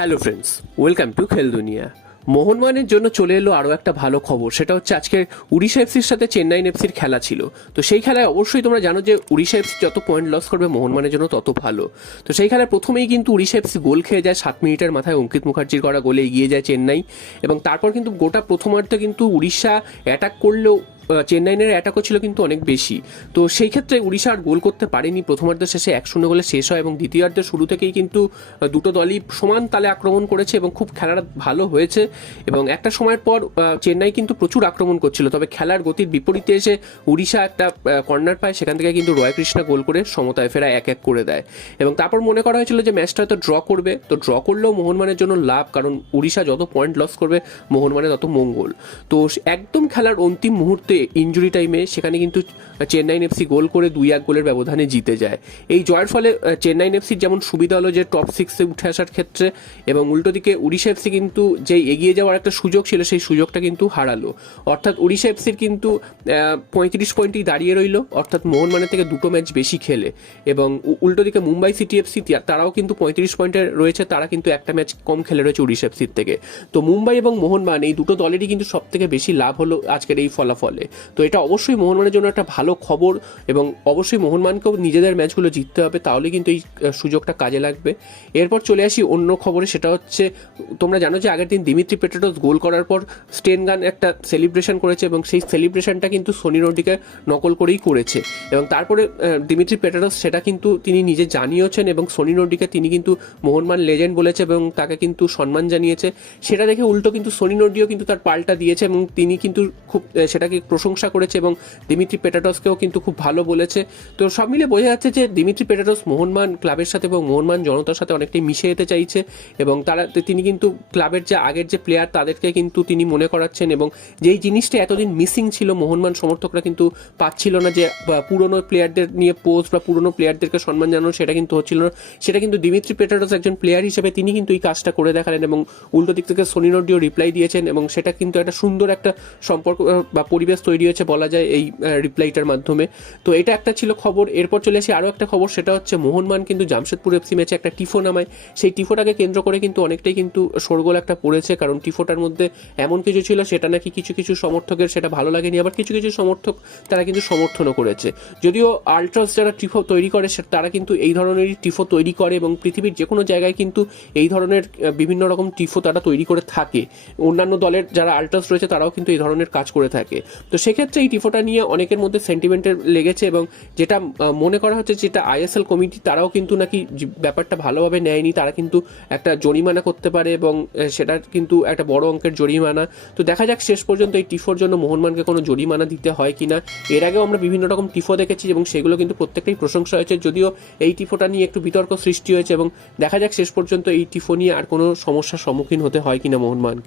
Hello friends, welcome to খেল দুনিয়া। মোহনবাগানের জন্য চলে এলো আরও একটা ভালো খবর, সেটা হচ্ছে আজকের উড়িষ্যা এফসির সাথে চেন্নাই এফসির খেলা ছিল। তো সেই খেলায় অবশ্যই তোমরা জানো যে উড়িষ্যা এফসি যত পয়েন্ট লস করবে মোহনবাগানের জন্য তত ভালো। তো সেই খেলায় প্রথমেই কিন্তু উড়িষ্যা এফসি গোল খেয়ে যায়, 7 মিনিটের মাথায় অঙ্কিত মুখার্জির করা গোলে এগিয়ে যায় চেন্নাই। এবং তারপর কিন্তু গোটা প্রথমার্ধে কিন্তু উড়িষ্যা অ্যাটাক করলেও চেন্নাইয়ের অ্যাটাকও ছিল কিন্তু অনেক বেশি। তো সেই ক্ষেত্রে উড়িষ্যা আর গোল করতে পারেনি। প্রথমার্ধের শেষে 1-0 গোলে শেষ হয় এবং দ্বিতীয়ার্ধের শুরু থেকেই কিন্তু দুটো দলই সমান তালে আক্রমণ করেছে এবং খুব খেলাটা ভালো হয়েছে। এবং একটা সময়ের পর চেন্নাই কিন্তু প্রচুর আক্রমণ করছিল, তবে খেলার গতির বিপরীতে এসে উড়িষ্যা একটা কর্নার পায়, সেখান থেকে কিন্তু রয় কৃষ্ণা গোল করে সমতায় ফেরা 1-1 করে দেয়। এবং তারপর মনে করা হয়েছিল যে ম্যাচটা হয়তো ড্র করবে, তো ড্র করলেও মোহনবাগানের জন্য লাভ, কারণ উড়িষ্যা যত পয়েন্ট লস করবে মোহনবাগানের তত মঙ্গল। তো একদম খেলার অন্তিম মুহূর্তে ইনজুরি টাইমে সেখানে কিন্তু চেন্নাই এফসি গোল করে 2-1 গোলের ব্যবধানে জিতে যায়। এই জয়ের ফলে চেন্নাই এফসির যেমন সুবিধা হলো যে টপ 6-এ উঠে আসার ক্ষেত্রে, এবং উল্টো দিকে উড়িষ্যা এফসি কিন্তু যে এগিয়ে যাওয়ার একটা সুযোগ ছিল সেই সুযোগটা কিন্তু হারালো। অর্থাৎ উড়িষ্যা এফসির কিন্তু 35 পয়েন্টই দাঁড়িয়ে রইল, অর্থাৎ মোহনবাগানের থেকে দুটো ম্যাচ বেশি খেলে। এবং উল্টো দিকে মুম্বাই সিটি এফসি তারাও কিন্তু 35 পয়েন্টে রয়েছে, তারা কিন্তু একটা ম্যাচ কম খেলে রয়েছে উড়িষ্যা এফসির থেকে। তো মুম্বাই এবং মোহনবাগান এই দুটো দলেরই কিন্তু সব থেকে বেশি লাভ হলো আজকের এই ফলাফলে। তো এটা অবশ্যই মোহনবাগানের জন্য একটা ভালো খবর, এবং অবশ্যই মোহনবাগানকেও নিজেদের ম্যাচগুলো জিততে হবে, তাহলে কিন্তু এই সুযোগটা কাজে লাগবে। এরপর চলে আসি অন্য খবরে, সেটা হচ্ছে তোমরা জানো যে আগের দিন দিমিত্রি পেট্রাটোস গোল করার পর স্টেনগান একটা সেলিব্রেশন করেছে, এবং সেই সেলিব্রেশনটা কিন্তু সোনি রোডিকে নকল করেই করেছে। এবং তারপরে দিমিত্রি পেট্রাটোস সেটা কিন্তু তিনি নিজে জানিয়েছেন, এবং সোনি রোডিকে তিনি কিন্তু মোহনবাগান লেজেন্ড বলেছে এবং তাকে কিন্তু সম্মান জানিয়েছে। সেটা দেখে উল্টো কিন্তু সোনি রোডিও কিন্তু তার পাল্টা দিয়েছে, এবং তিনি কিন্তু খুব সেটাকে প্রশংসা করেছে এবং দিমিত্রি পেট্রাটোসকেও কিন্তু খুব ভালো বলেছে। তো সব মিলে বোঝা যাচ্ছে যে দিমিত্রি পেট্রাটোস মোহনবাগান ক্লাবের সাথে এবং মোহনবাগান জনতার সাথে অনেকটাই মিশে যেতে চাইছে, এবং তিনি কিন্তু ক্লাবের যে আগের যে প্লেয়ার তাদেরকে কিন্তু তিনি মনে করাচ্ছেন। এবং যেই জিনিসটা এতদিন মিসিং ছিল, মোহনবাগান সমর্থকরা কিন্তু পাচ্ছিল না, যে পুরনো প্লেয়ারদের নিয়ে পোস্ট বা পুরনো প্লেয়ারদেরকে সম্মান জানানো, সেটা কিন্তু হচ্ছিল না। সেটা কিন্তু দিমিত্রি পেট্রাটোস একজন প্লেয়ার হিসেবে তিনি কিন্তু এই কাজটা করে দেখালেন, এবং উল্টো দিক থেকে সোনি রোডিও রিপ্লাই দিয়েছেন, এবং সেটা কিন্তু একটা সুন্দর একটা সম্পর্ক বা পরিবেশ তৈরি হয়েছে বলা যায় এই রিপ্লাইটার মাধ্যমে। তো এটা একটা ছিল খবর। এরপর চলে আসি আরও একটা খবর, সেটা হচ্ছে মোহনবাগান কিন্তু জামশেদপুর এফসি ম্যাচে একটা টিফো নামায়। সেই টিফোটাকে কেন্দ্র করে কিন্তু অনেকটাই কিন্তু শোরগোল একটা পড়েছে, কারণ টিফোটার মধ্যে এমন কিছু ছিল সেটা নাকি কিছু কিছু সমর্থকের সেটা ভালো লাগেনি, আবার কিছু কিছু সমর্থক তারা কিন্তু সমর্থনও করেছে। যদিও আল্ট্রাস যারা টিফো তৈরি করে তারা কিন্তু এই ধরনেরই টিফো তৈরি করে, এবং পৃথিবীর যে কোনো জায়গায় কিন্তু এই ধরনের বিভিন্ন রকম টিফো তারা তৈরি করে থাকে। অন্যান্য দলের যারা আল্ট্রাস রয়েছে তারাও কিন্তু এই ধরনের কাজ করে থাকে। তো সেক্ষেত্রে এই টিফোটা নিয়ে অনেকের মধ্যে সেন্টিমেন্টের লেগেছে, এবং যেটা মনে করা হচ্ছে যেটা আইএসএল কমিটি তারাও কিন্তু নাকি ব্যাপারটা ভালোভাবে নেয়নি, তারা কিন্তু একটা জরিমানা করতে পারে, এবং সেটা কিন্তু একটা বড় অঙ্কের জরিমানা। তো দেখা যাক শেষ পর্যন্ত এই টিফোর জন্য মোহনবাগানকে কোনো জরিমানা দিতে হয় কিনা। এর আগেও আমরা বিভিন্ন রকম টিফো দেখেছি এবং সেগুলো কিন্তু প্রত্যেকটাই প্রশংসা হয়েছে, যদিও এই টিফোটা নিয়ে একটু বিতর্ক সৃষ্টি হয়েছে, এবং দেখা যাক শেষ পর্যন্ত এই টিফো নিয়ে আর কোনো সমস্যার সম্মুখীন হতে হয় কিনা মোহনবাগানকে।